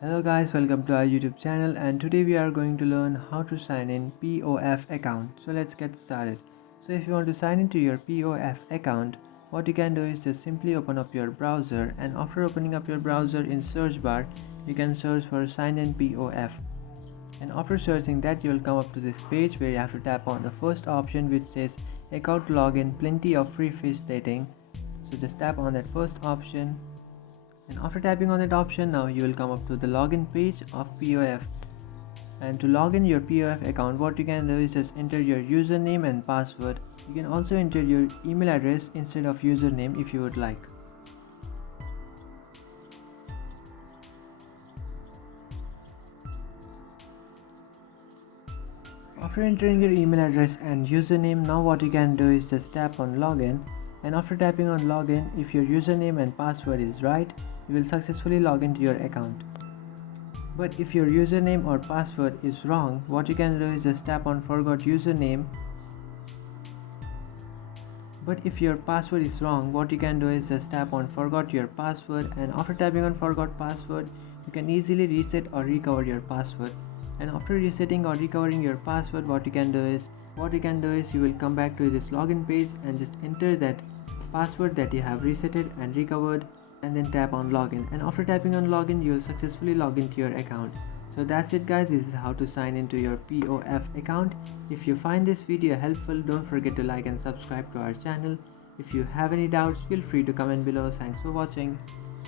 Hello guys, welcome to our YouTube channel, and today we are going to learn how to sign in POF account. So let's get started. So if you want to sign into your POF account, what you can do is just simply open up your browser, and after opening up your browser, in search bar you can search for sign in POF, and after searching that you will come up to this page where you have to tap on the first option which says account login, plenty of free fish dating. So just tap on that first option, and after tapping on that option, now you will come up to the login page of POF. And to log in your POF account, what you can do is just enter your username and password. You can also enter your email address instead of username if you would like. After entering your email address and username, now what you can do is just tap on login, and after tapping on login, if your username and password is right, you will successfully log into your account. But if your username or password is wrong, what you can do is just tap on forgot username. But if your password is wrong, what you can do is just tap on forgot your password, and after tapping on forgot password, you can easily reset or recover your password. And after resetting or recovering your password, what you can do is you will come back to this login page and just enter that password that you have resetted and recovered, and then tap on login, and after tapping on login you will successfully log into your account. So that's it guys, this is how to sign into your POF account. If you find this video helpful, don't forget to like and subscribe to our channel. If you have any doubts, feel free to comment below. Thanks for watching.